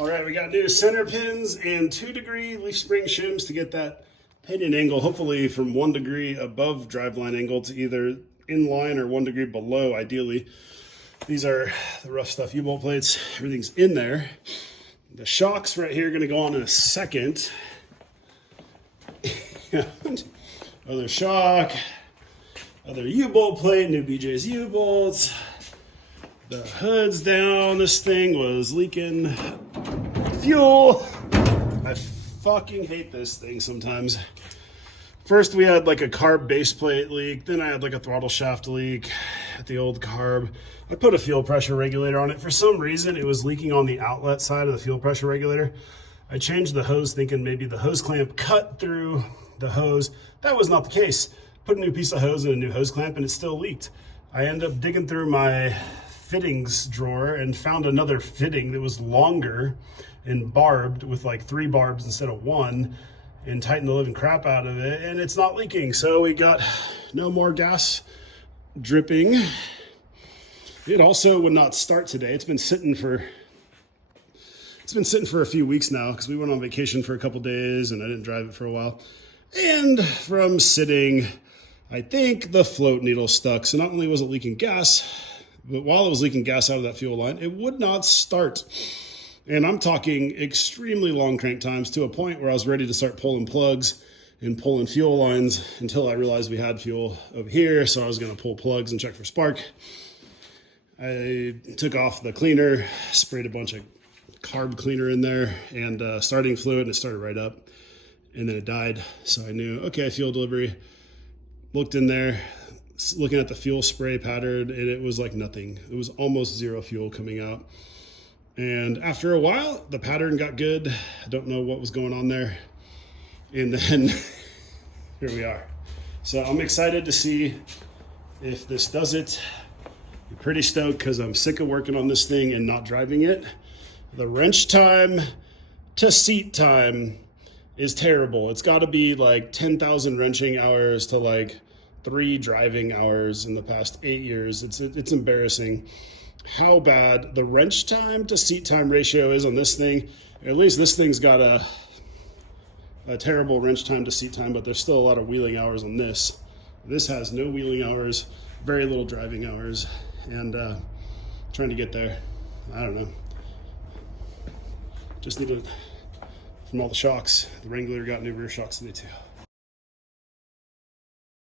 All right, we got new center pins and 2-degree leaf spring shims to get that pinion angle, hopefully from 1 degree above driveline angle to either in line or 1 degree below, ideally. These are the rough stuff U-bolt plates. Everything's in there. The shocks right here are going to go on in a second. Other shock, other U-bolt plate, new BJ's U-bolts. The hood's down. This thing was leaking fuel. I fucking hate this thing sometimes. First we had like a carb base plate leak, then I had like a throttle shaft leak at the old carb. I put a fuel pressure regulator on it. For some reason it was leaking on the outlet side of the fuel pressure regulator. I changed the hose thinking maybe the hose clamp cut through the hose. That was not the case. Put a new piece of hose in a new hose clamp and it still leaked. I ended up digging through my fittings drawer and found another fitting that was longer and barbed with like 3 barbs instead of 1, and tightened the living crap out of it, and it's not leaking. So we got no more gas dripping. It also would not start today. It's been sitting for a few weeks now because we went on vacation for a couple days and I didn't drive it for a while. And from sitting, I think the float needle stuck. So not only was it leaking gas, but while it was leaking gas out of that fuel line, it would not start. And I'm talking extremely long crank times to a point where I was ready to start pulling plugs and pulling fuel lines until I realized we had fuel over here. So I was going to pull plugs and check for spark. I took off the cleaner, sprayed a bunch of carb cleaner in there and starting fluid, and it started right up. And then it died. So I knew, okay, fuel delivery. Looked in there, looking at the fuel spray pattern, and it was like nothing. It was almost zero fuel coming out. And after a while, the pattern got good. I don't know what was going on there. And then here we are. So I'm excited to see if this does it. I'm pretty stoked because I'm sick of working on this thing and not driving it. The wrench time to seat time is terrible. It's got to be like 10,000 wrenching hours to like 3 driving hours in the past 8 years. It's embarrassing how bad the wrench time to seat time ratio is on this thing. At least this thing's got a terrible wrench time to seat time, but there's still a lot of wheeling hours on this. This has no wheeling hours, very little driving hours, and trying to get there. I don't know. Just need to, from all the shocks, the Wrangler got new rear shocks today too.